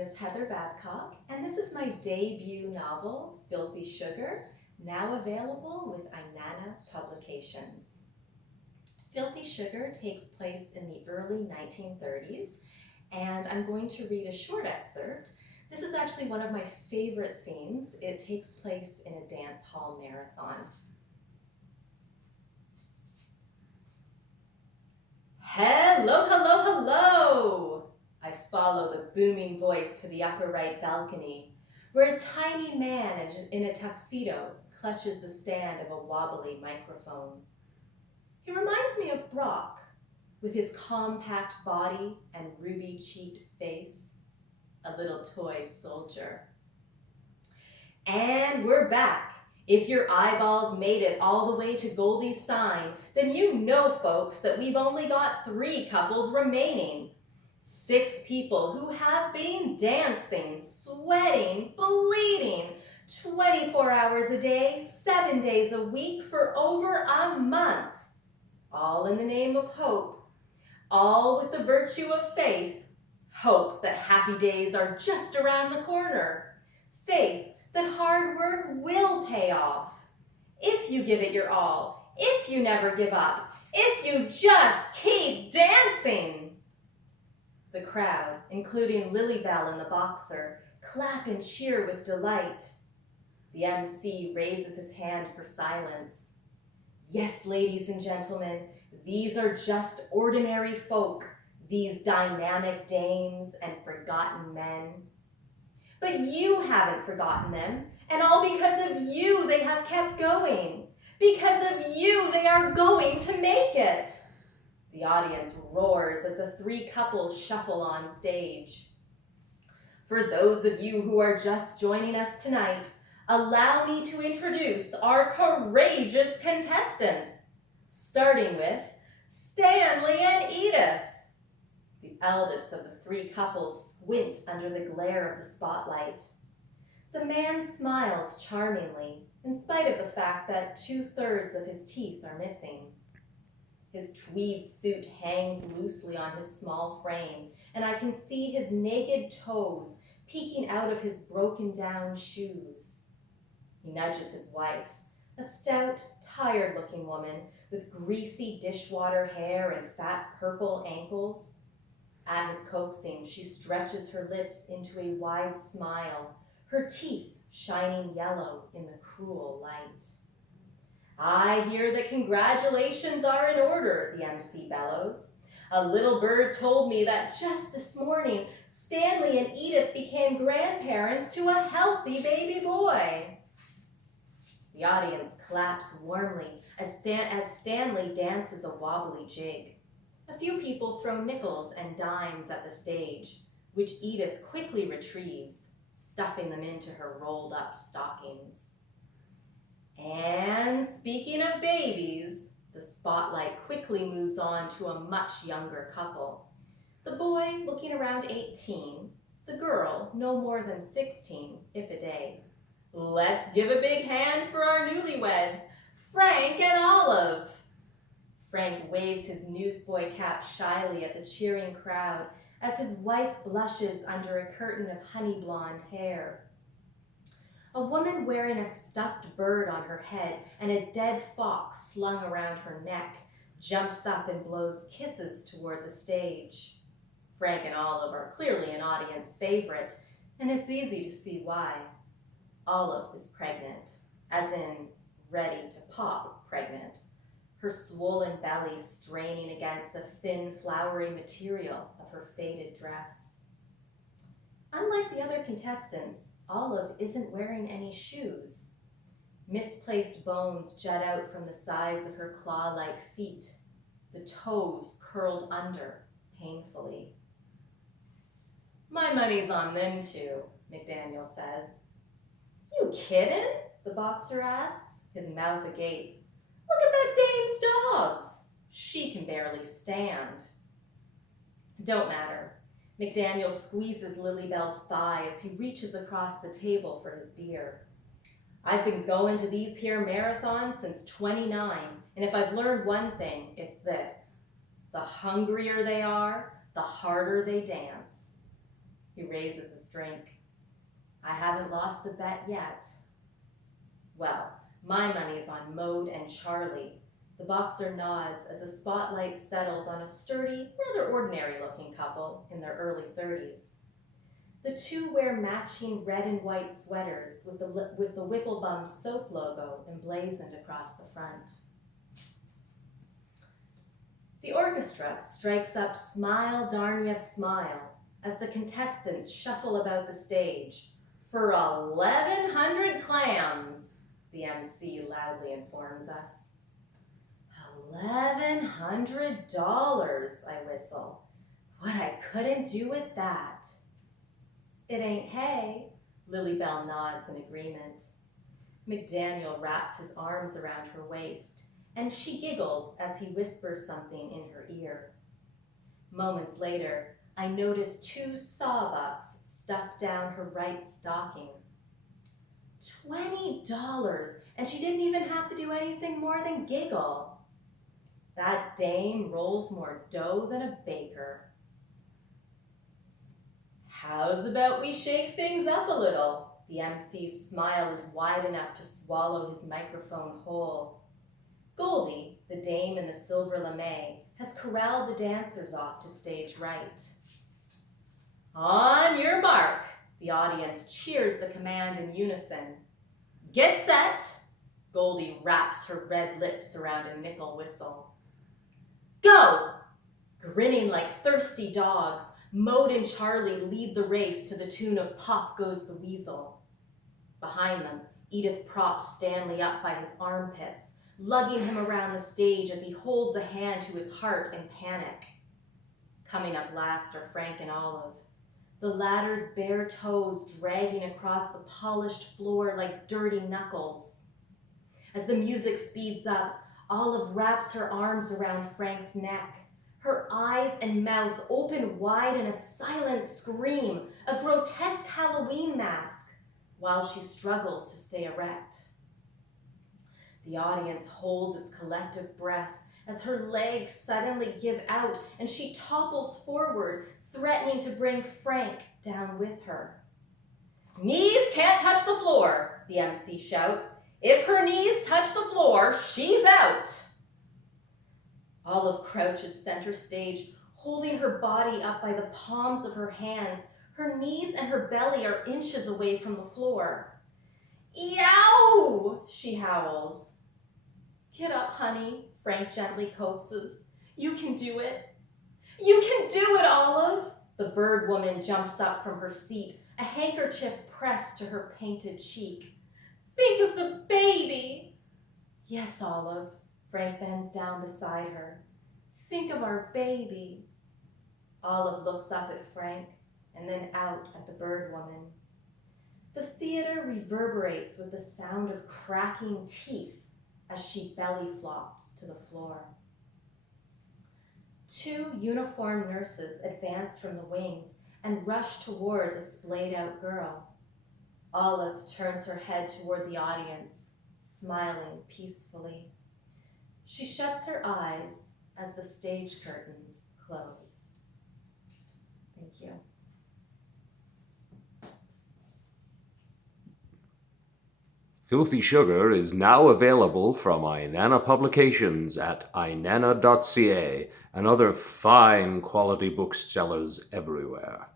name is Heather Babcock, and this is my debut novel, Filthy Sugar, now available with Inanna Publications. Filthy Sugar takes place in the early 1930s, and I'm going to read a short excerpt. This is actually one of my favorite scenes. It takes place in a dance hall marathon. Hello, hello, hello! I follow the booming voice to the upper right balcony, where a tiny man in a tuxedo clutches the stand of a wobbly microphone. He reminds me of Brock, with his compact body and ruby-cheeked face, a little toy soldier. And we're back. If your eyeballs made it all the way to Goldie's sign, then you know, folks, that we've only got 3 couples remaining. 6 people who have been dancing, sweating, bleeding, 24 hours a day, 7 days a week for over a month. All in the name of hope, all with the virtue of faith. Hope that happy days are just around the corner. Faith that hard work will pay off. If you give it your all, if you never give up, if you just keep dancing. The crowd, including Lilybell and the boxer, clap and cheer with delight. The MC raises his hand for silence. Yes, ladies and gentlemen, these are just ordinary folk, these dynamic dames and forgotten men. But you haven't forgotten them, and all because of you they have kept going. Because of you they are going to make it. The audience roars as the 3 couples shuffle on stage. For those of you who are just joining us tonight, allow me to introduce our courageous contestants, starting with Stanley and Edith. The eldest of the 3 couples squint under the glare of the spotlight. The man smiles charmingly, in spite of the fact that 2/3 of his teeth are missing. His tweed suit hangs loosely on his small frame, and I can see his naked toes peeking out of his broken down shoes. He nudges his wife, a stout, tired-looking woman with greasy dishwater hair and fat purple ankles. At his coaxing, she stretches her lips into a wide smile, her teeth shining yellow in the cruel light. I hear that congratulations are in order, the MC bellows. A little bird told me that just this morning, Stanley and Edith became grandparents to a healthy baby boy. The audience claps warmly as Stanley dances a wobbly jig. A few people throw nickels and dimes at the stage, which Edith quickly retrieves, stuffing them into her rolled-up stockings. And speaking of babies, the spotlight quickly moves on to a much younger couple. The boy looking around 18, the girl no more than 16, if a day. Let's give a big hand for our newlyweds, Frank and Olive. Frank waves his newsboy cap shyly at the cheering crowd as his wife blushes under a curtain of honey blonde hair. A woman wearing a stuffed bird on her head and a dead fox slung around her neck jumps up and blows kisses toward the stage. Frank and Olive are clearly an audience favorite, and it's easy to see why. Olive is pregnant, as in ready to pop pregnant, her swollen belly straining against the thin, flowery material of her faded dress. Unlike the other contestants, Olive isn't wearing any shoes. Misplaced bones jut out from the sides of her claw-like feet, the toes curled under painfully. My money's on them two, McDaniel says. You kiddin'? The boxer asks, his mouth agape. Look at that dame's dogs. She can barely stand. Don't matter. McDaniel squeezes Lilybell's thigh as he reaches across the table for his beer. I've been going to these here marathons since 29, and if I've learned one thing, it's this. The hungrier they are, the harder they dance. He raises his drink. I haven't lost a bet yet. Well, my money's on Maude and Charlie. The boxer nods as the spotlight settles on a sturdy, rather ordinary-looking couple in their early 30s. The two wear matching red and white sweaters with the Whipplebum soap logo emblazoned across the front. The orchestra strikes up Smile Darnia Smile as the contestants shuffle about the stage. For 1,100 clams, the MC loudly informs us. $1,100, I whistle. What I couldn't do with that. It ain't hay, Lilybell nods in agreement. McDaniel wraps his arms around her waist, and she giggles as he whispers something in her ear. Moments later, I notice 2 sawbucks stuffed down her right stocking. $20, and she didn't even have to do anything more than giggle. That dame rolls more dough than a baker. How's about we shake things up a little? The MC's smile is wide enough to swallow his microphone whole. Goldie, the dame in the silver lame, has corralled the dancers off to stage right. On your mark, the audience cheers the command in unison. Get set! Goldie wraps her red lips around a nickel whistle. Go! Grinning like thirsty dogs, Maude and Charlie lead the race to the tune of Pop Goes the Weasel. Behind them, Edith props Stanley up by his armpits, lugging him around the stage as he holds a hand to his heart in panic. Coming up last are Frank and Olive, the latter's bare toes dragging across the polished floor like dirty knuckles. As the music speeds up, Olive wraps her arms around Frank's neck, her eyes and mouth open wide in a silent scream, a grotesque Halloween mask, while she struggles to stay erect. The audience holds its collective breath as her legs suddenly give out and she topples forward, threatening to bring Frank down with her. Knees can't touch the floor, the MC shouts. If her knees touch the floor, she's out. Olive crouches center stage, holding her body up by the palms of her hands. Her knees and her belly are inches away from the floor. Yow! She howls. Get up, honey, Frank gently coaxes. You can do it. You can do it, Olive! The bird woman jumps up from her seat, a handkerchief pressed to her painted cheek. Think of the baby! Yes, Olive. Frank bends down beside her. Think of our baby. Olive looks up at Frank and then out at the bird woman. The theater reverberates with the sound of cracking teeth as she belly flops to the floor. 2 uniformed nurses advance from the wings and rush toward the splayed-out girl. Olive turns her head toward the audience, smiling peacefully. She shuts her eyes as the stage curtains close. Thank you. Filthy Sugar is now available from Inanna Publications at inanna.ca and other fine quality booksellers everywhere.